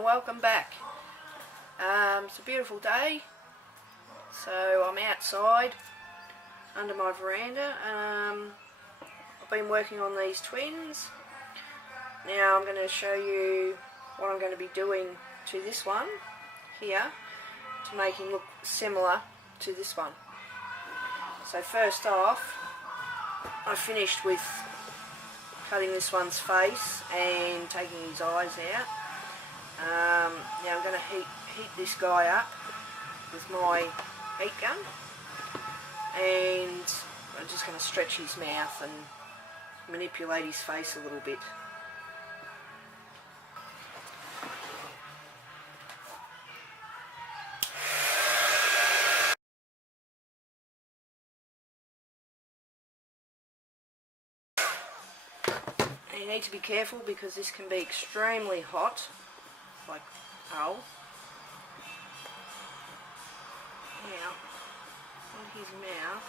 Well, welcome back. It's a beautiful day, so I'm outside under my veranda. I've been working on these twins. Now I'm going to show you what I'm going to be doing to this one here to make him look similar to this one. So first off, I finished with cutting this one's face and taking his eyes out. Now I'm going to heat this guy up with my heat gun, and I'm just going to stretch his mouth and manipulate his face a little bit. You need to be careful because this can be extremely hot, like coal. Now, on his mouth,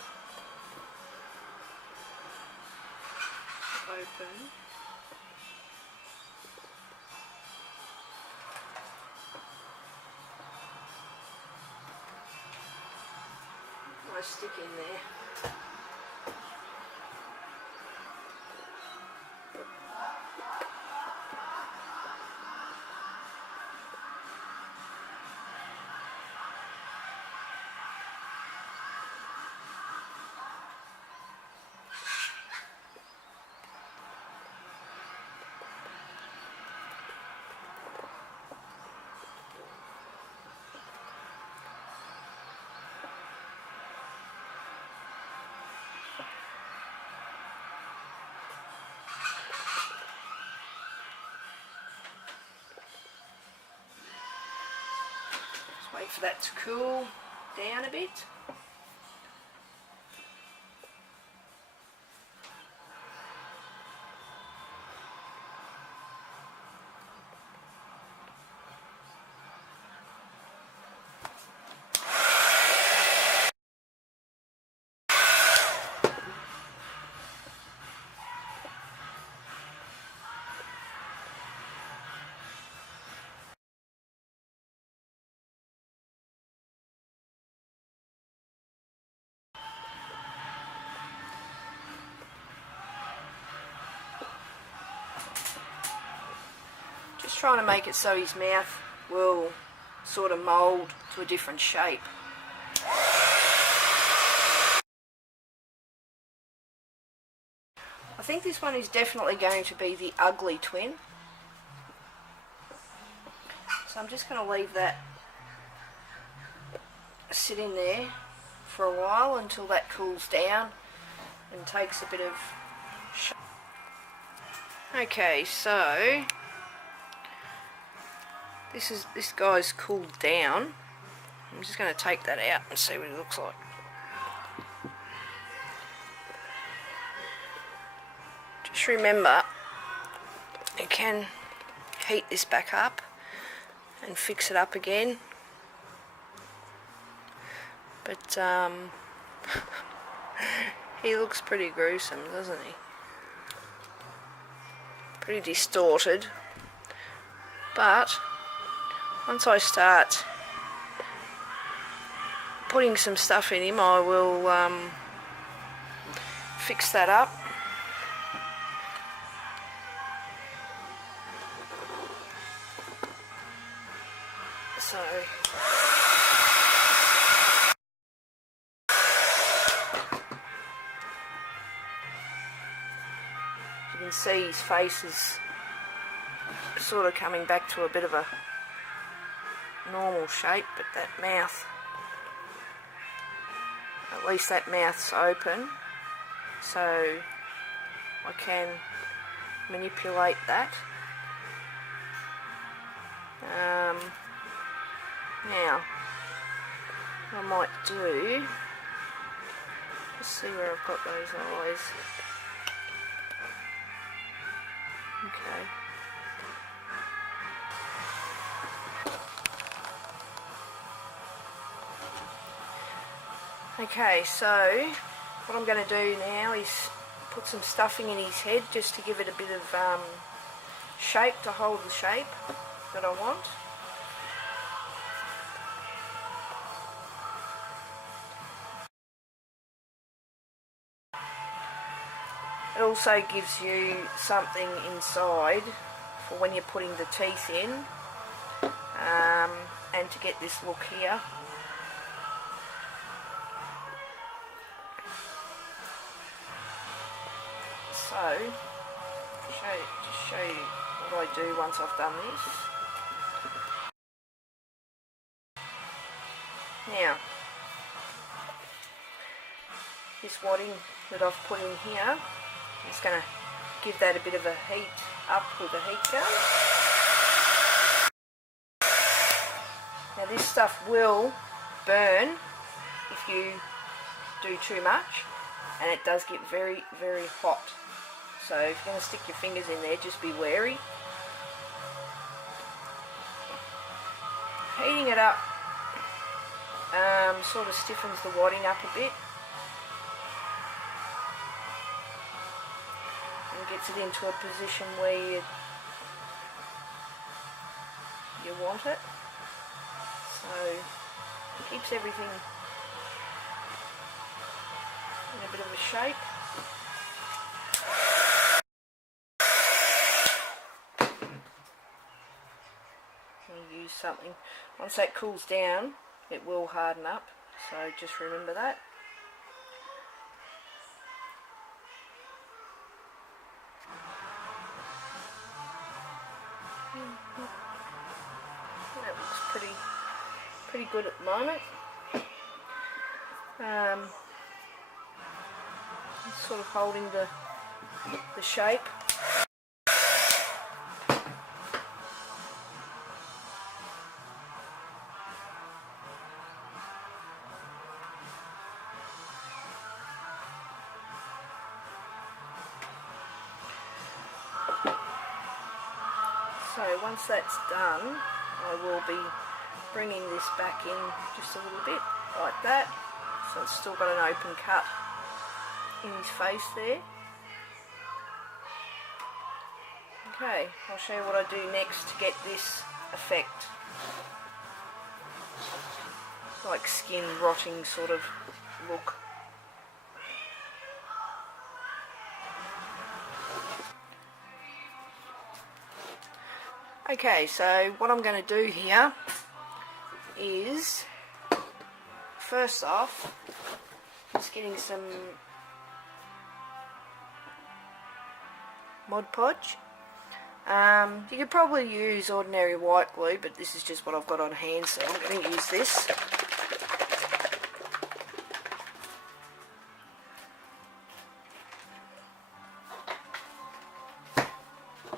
open. Nice stick in there. Wait for that to cool down a bit. Just trying to make it so his mouth will sort of mould to a different shape. I think this one is definitely going to be the ugly twin. So I'm just going to leave that sit in there for a while until that cools down and takes a bit of shape. Okay, so this guy's cooled down. I'm just going to take that out and see what it looks like. Just remember, you can heat this back up and fix it up again. But he looks pretty gruesome, doesn't he? Pretty distorted. But once I start putting some stuff in him, I will fix that up. So you can see his face is sort of coming back to a bit of a normal shape, but that mouth, at least that mouth's open, so I can manipulate that. Now, what I might do, let's see where I've got those eyes. Okay. Okay, so what I'm going to do now is put some stuffing in his head just to give it a bit of shape, to hold the shape. that I want. It also gives you something inside for when you're putting the teeth in, and to get this look here. So, just show you what I do once I've done this. Now, this wadding that I've put in here, I'm just going to give that a bit of a heat up with a heat gun. Now this stuff will burn if you do too much, and it does get very, very hot. So if you're going to stick your fingers in there, just be wary. Heating it up sort of stiffens the wadding up a bit and gets it into a position where you want it. So keeps everything in a bit of a shape. Use something. Once that cools down, it will harden up, so just remember that. That looks pretty good at the moment. Sort of holding the shape. So once that's done, I will be bringing this back in just a little bit, like that. So it's still got an open cut in his face there. Okay, I'll show you what I do next to get this effect. Like skin rotting sort of look. Okay, so what I'm going to do here is, first off, just getting some Mod Podge. You could probably use ordinary white glue, but this is just what I've got on hand, so I'm going to use this.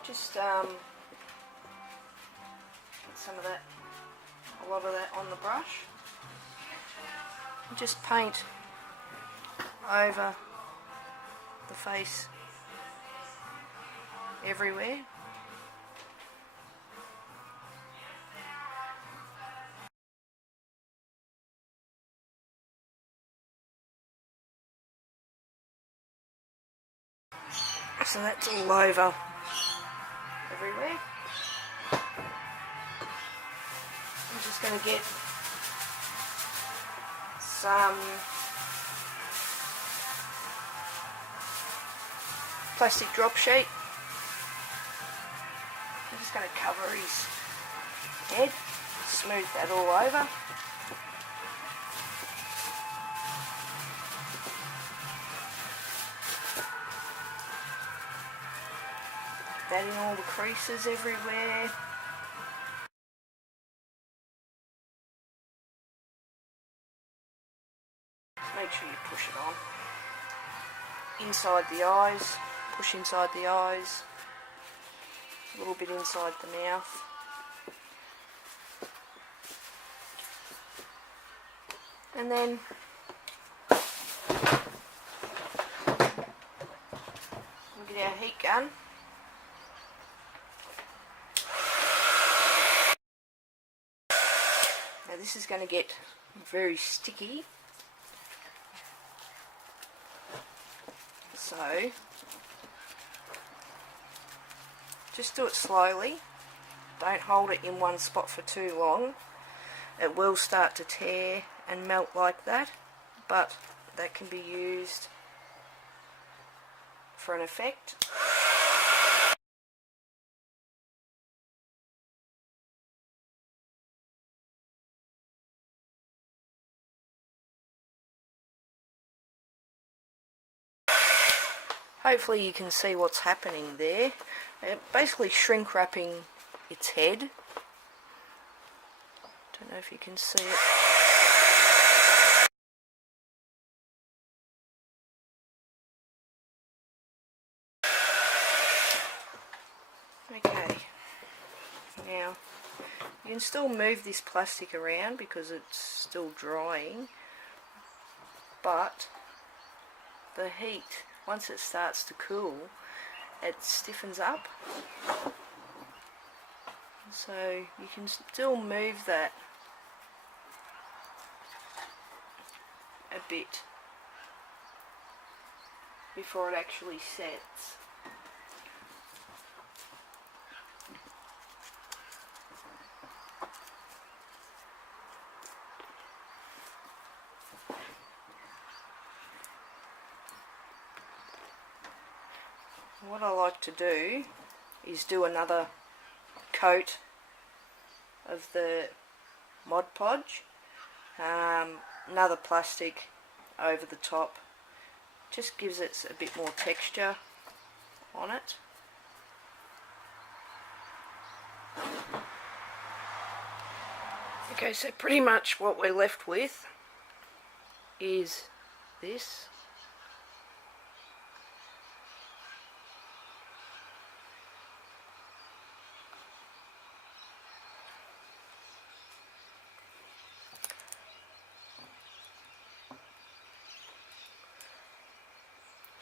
Just some of that, a lot of that on the brush. Just paint over the face everywhere. So that's all over everywhere. I'm just going to get some plastic drop sheet. I'm just going to cover his head, smooth that all over. That in all the creases everywhere. Make sure you push it on. Inside the eyes, push inside the eyes, a little bit inside the mouth. And then we'll get our heat gun. Now this is going to get very sticky. So, just do it slowly, don't hold it in one spot for too long. It will start to tear and melt like that, but that can be used for an effect. Hopefully you can see what's happening there. Basically shrink wrapping its head. Don't know if you can see it. Okay, now you can still move this plastic around because it's still drying, but the heat, once it starts to cool, it stiffens up, so you can still move that a bit before it actually sets. What I like to do is do another coat of the Mod Podge, another plastic over the top, just gives it a bit more texture on it. Okay, so pretty much what we're left with is this.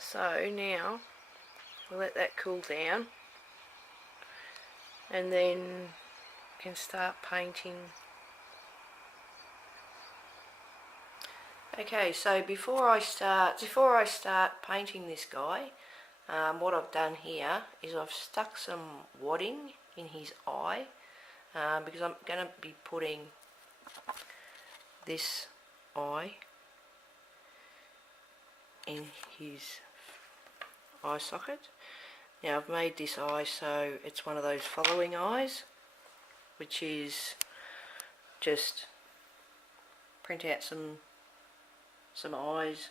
So now we'll let that cool down and then we can start painting. Okay, so before I start painting this guy, what I've done here is I've stuck some wadding in his eye, because I'm going to be putting this eye in his eye socket. Now I've made this eye so it's one of those following eyes, which is just print out some eyes,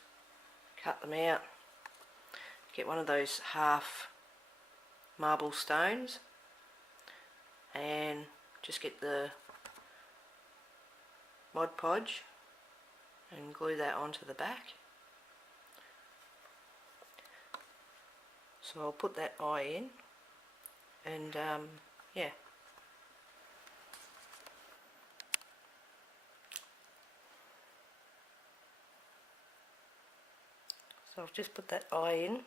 cut them out, get one of those half marble stones and just get the Mod Podge and glue that onto the back. So I'll put that eye in and yeah. So I've just put that eye in.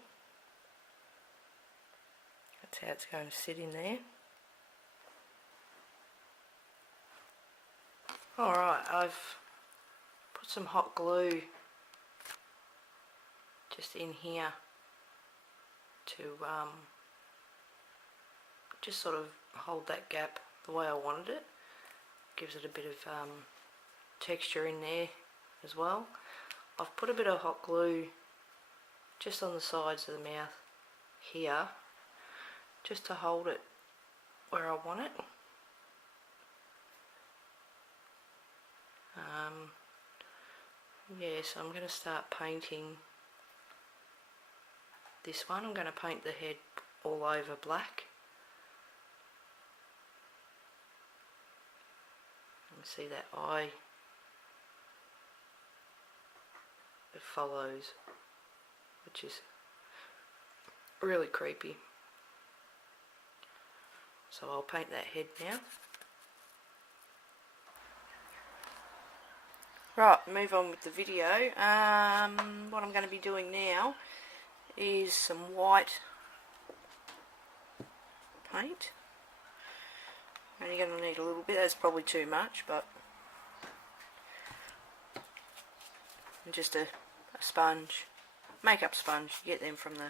That's how it's going to sit in there. Alright, I've put some hot glue just in here to just sort of hold that gap the way I wanted it. Gives it a bit of texture in there as well. I've put a bit of hot glue just on the sides of the mouth here, just to hold it where I want it. Yeah, so I'm going to start painting this one. I'm going to paint the head all over black. You can see that eye, it follows, which is really creepy. So I'll paint that head now. Right, move on with the video. What I'm going to be doing now is some white paint. Only going to need a little bit, that's probably too much, but just a sponge, makeup sponge, you get them from the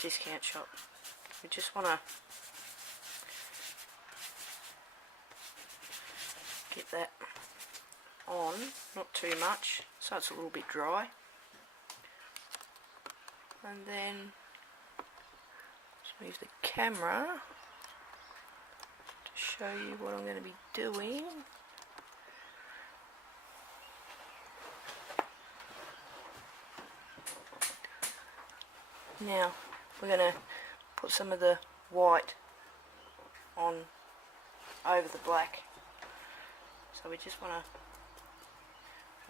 discount shop. We just want to get that on, not too much, so it's a little bit dry. And then just move the camera to show you what I'm going to be doing. Now we're going to put some of the white on over the black. So we just want to,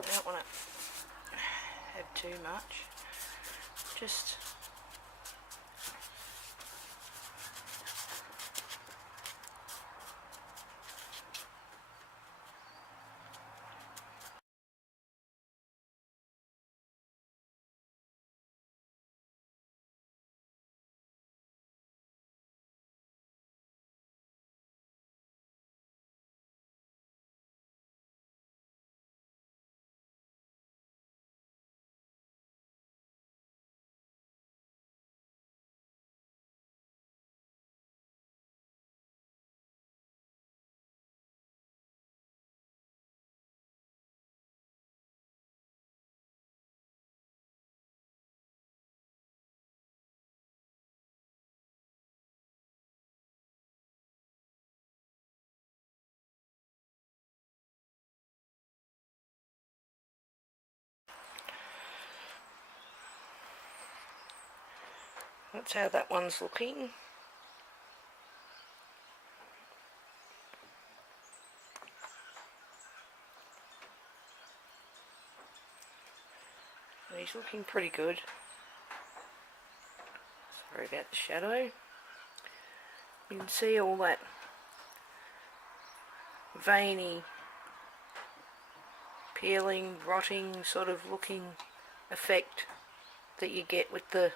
we don't want to have too much, just that's how that one's looking. And he's looking pretty good. Sorry about the shadow. You can see all that veiny, peeling, rotting sort of looking effect that you get with the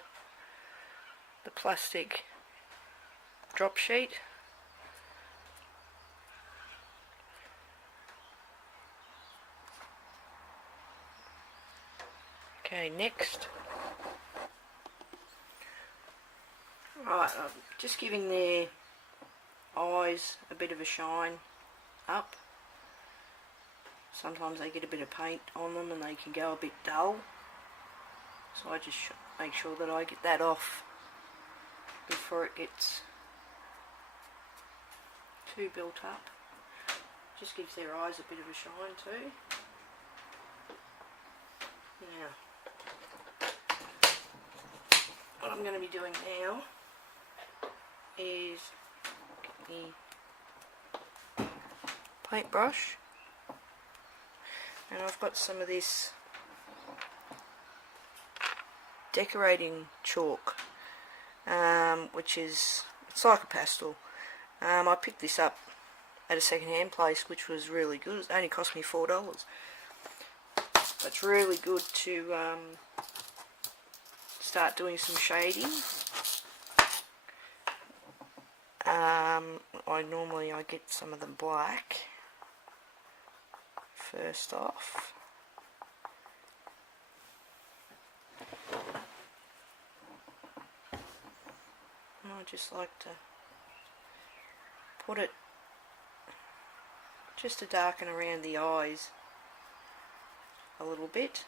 plastic drop sheet. Okay, next. Right, I'm just giving their eyes a bit of a shine up. Sometimes they get a bit of paint on them and they can go a bit dull. So I just make sure that I get that off before it gets too built up. Just gives their eyes a bit of a shine too. Now, what I'm going to be doing now is get the paintbrush, and I've got some of this decorating chalk, which is, it's like a pastel. I picked this up at a second-hand place, which was really good. It only cost me $4. It's really good to start doing some shading. I get some of the black first off. And I just like to put it just to darken around the eyes a little bit.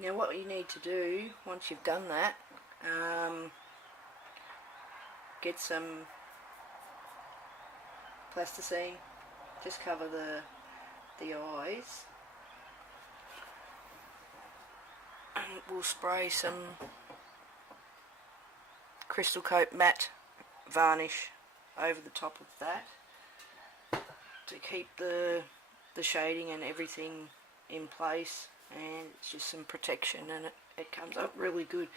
Now what you need to do once you've done that, get some plasticine, just cover the eyes, and we'll spray some Crystal Coat matte varnish over the top of that to keep the shading and everything in place, and it's just some protection, and it comes up really good.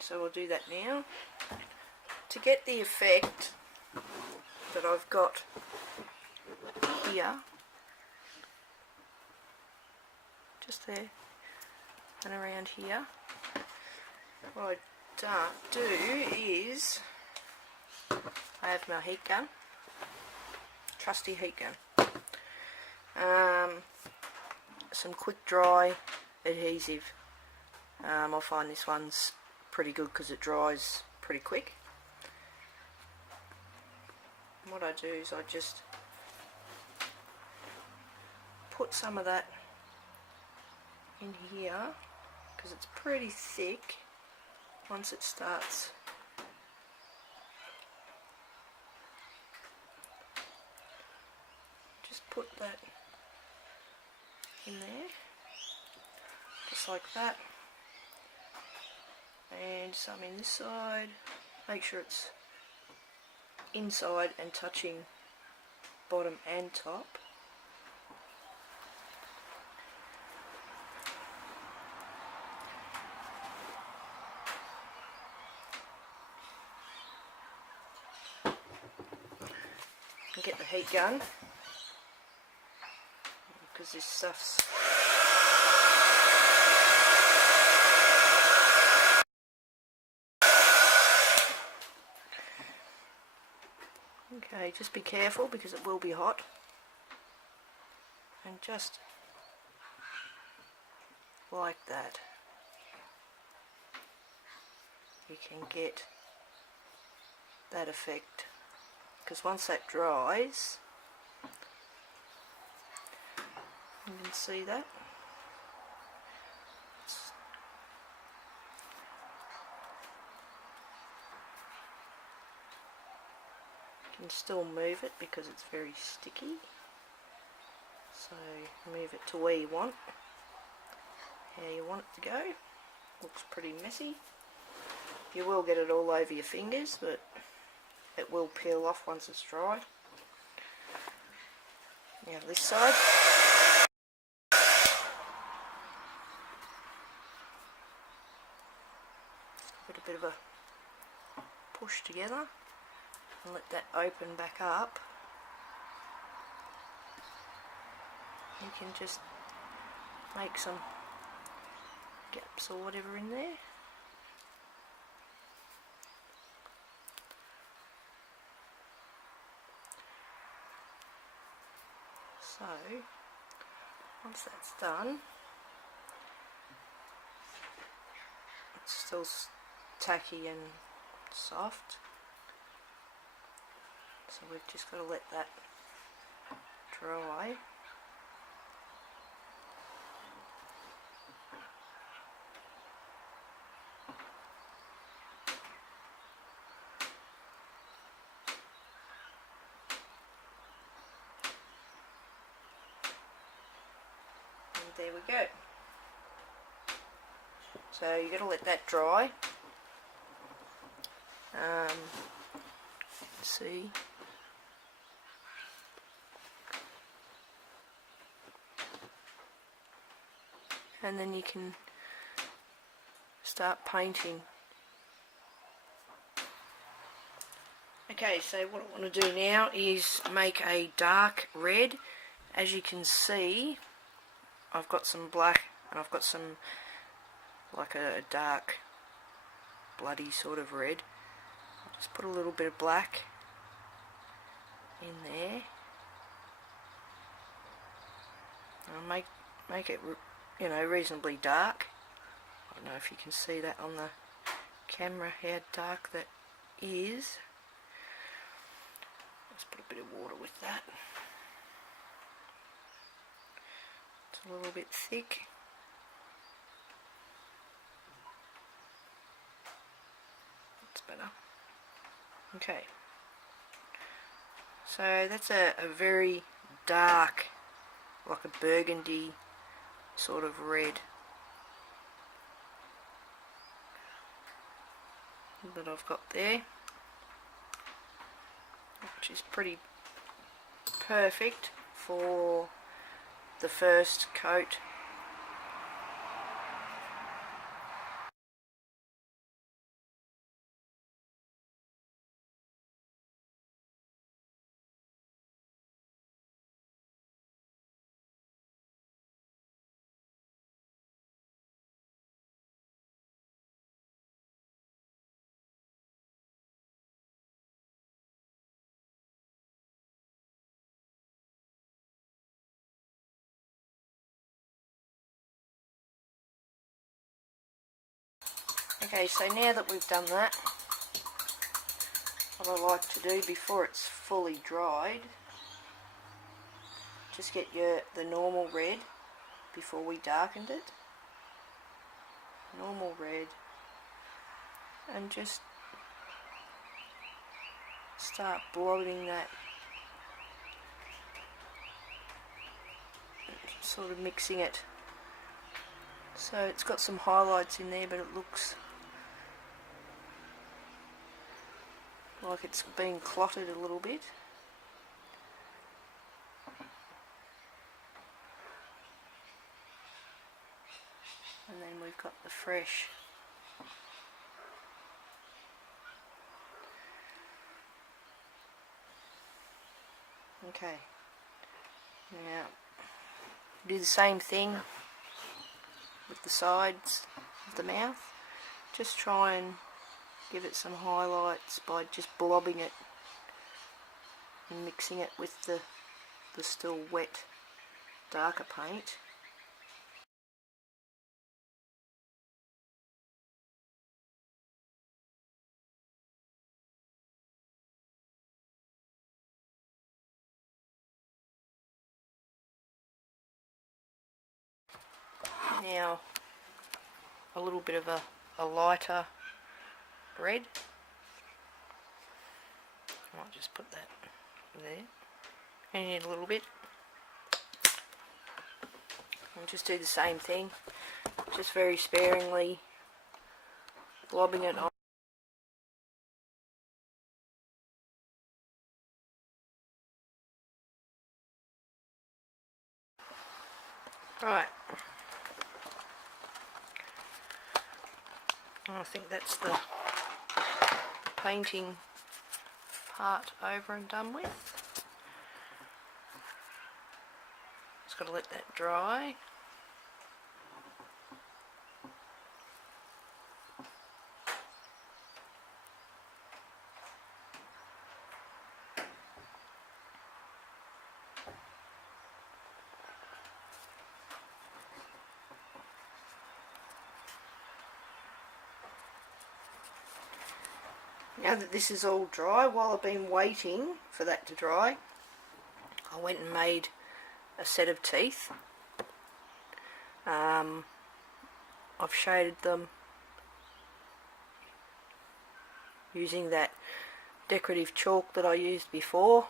So we'll do that now. To get the effect that I've got here, just there and around here. What I do is I have my heat gun, trusty heat gun, some quick dry adhesive. I find this one's pretty good because it dries pretty quick. And what I do is I just put some of that in here because it's pretty thick once it starts just put that in there just like that, and some in this side. Make sure it's inside and touching bottom and top. And get the heat gun because this stuff's okay. Just be careful because it will be hot, and just like that you can get that effect, because once that dries you can see that you can still move it because it's very sticky, so move it to where you want, how you want it to go. Looks pretty messy. You will get it all over your fingers, but it will peel off once it's dry. Now this side. Put a bit of a push together and let that open back up. You can just make some gaps or whatever in there. So once that's done, it's still tacky and soft, so we've just got to let that dry. There we go. So you've got to let that dry. Let's see. And then you can start painting. Okay, so what I want to do now is make a dark red. As you can see, I've got some black and I've got some like a dark bloody sort of red. I'll just put a little bit of black in there and make it, you know, reasonably dark. I don't know if you can see that on the camera how dark that is. Let's put a bit of water with that. It's a little bit thick. That's better. Okay. So that's a very dark, like a burgundy sort of red that I've got there, which is pretty perfect for the first coat. Okay, so now that we've done that, what I like to do before it's fully dried, just get the normal red before we darkened it. Normal red. And just start blobbing that, sort of mixing it. So it's got some highlights in there, but it looks like it's been clotted a little bit. And then we've got the fresh. Okay, now do the same thing with the sides of the mouth. Just try and give it some highlights by just blobbing it and mixing it with the still wet darker paint. Now a little bit of a lighter red. I might just put that there. And a little bit. And just do the same thing. Just very sparingly blobbing it on. Right. I think that's the painting part over and done with. Just got to let that dry. Now that this is all dry, while I've been waiting for that to dry, I went and made a set of teeth. I've shaded them using that decorative chalk that I used before.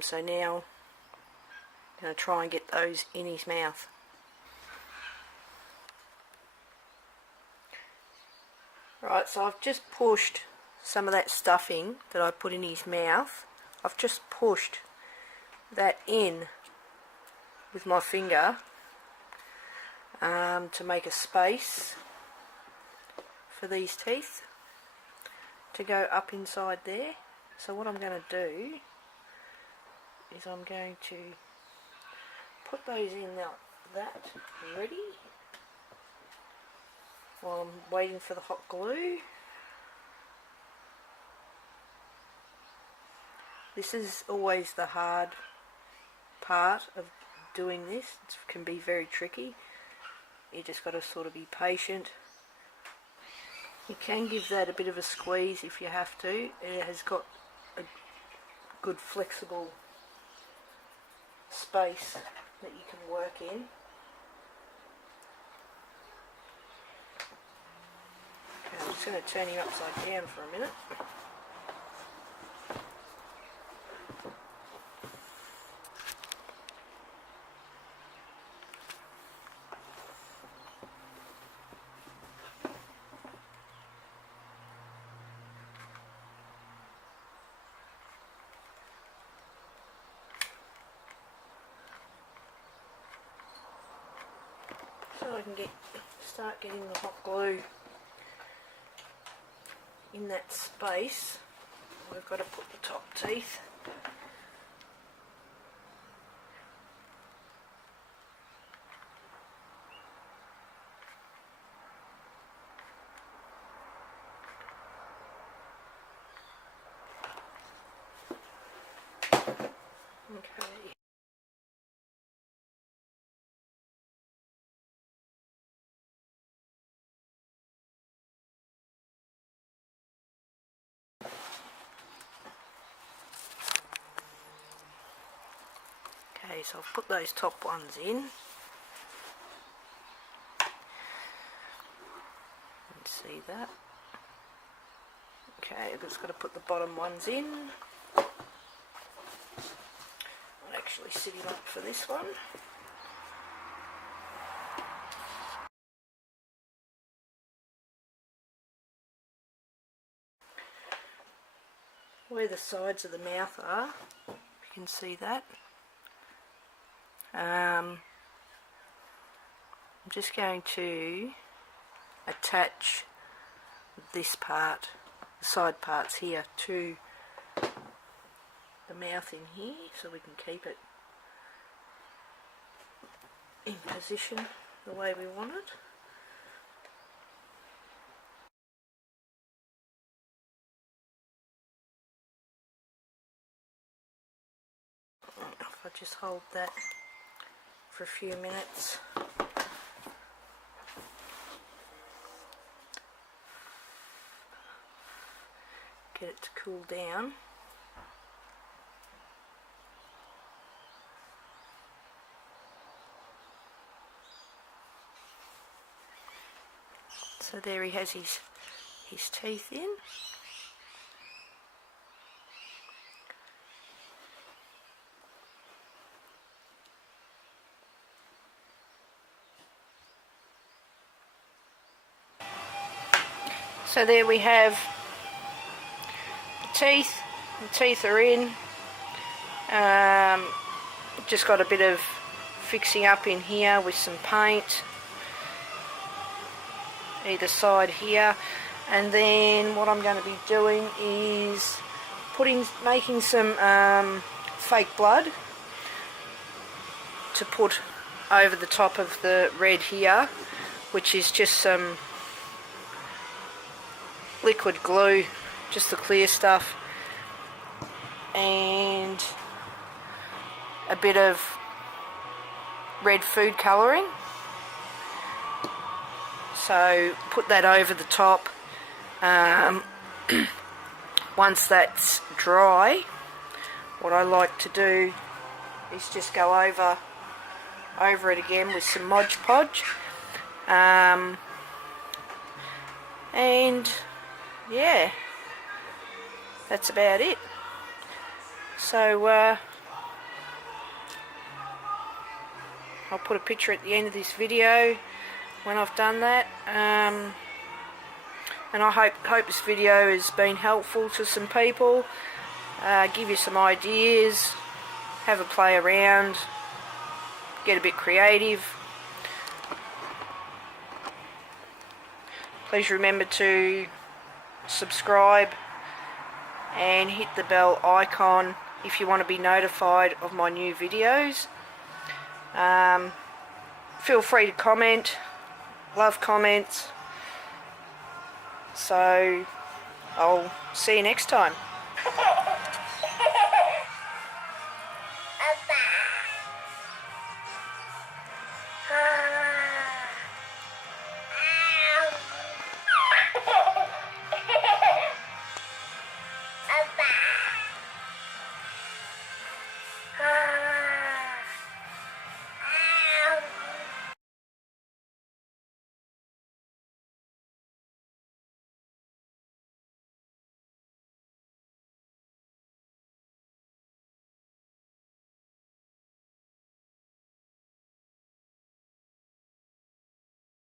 So now I'm going to try and get those in his mouth. Right, so I've just pushed some of that stuffing that I put in his mouth. I've just pushed that in with my finger to make a space for these teeth to go up inside there. So what I'm going to do is I'm going to put those in like that, ready, while I'm waiting for the hot glue. This is always the hard part of doing this. It can be very tricky. You just got to sort of be patient. You can give that a bit of a squeeze if you have to. It has got a good flexible space that you can work in. Okay, I'm just going to turn him upside down for a minute. So I can start getting the hot glue in that space. We've got to put the top teeth. Okay. Okay, so I've put those top ones in. See that? Okay, I've just got to put the bottom ones in. I'm actually sitting up for this one. Where the sides of the mouth are, you can see that. I'm just going to attach this part, the side parts here, to the mouth in here so we can keep it in position the way we want it. If I just hold that for a few minutes. Get it to cool down. So there he has his teeth in. So there we have the teeth. The teeth are in. Just got a bit of fixing up in here with some paint either side here, and then what I'm going to be doing is making some fake blood to put over the top of the red here, which is just some liquid glue, just the clear stuff, and a bit of red food colouring. So put that over the top. Once that's dry, what I like to do is just go over it again with some Mod Podge, and yeah, that's about it. So I'll put a picture at the end of this video when I've done that, and I hope this video has been helpful to some people, give you some ideas, have a play around, get a bit creative. Please remember to subscribe and hit the bell icon if you want to be notified of my new videos. Feel free to comment. Love comments. So I'll see you next time. Bye.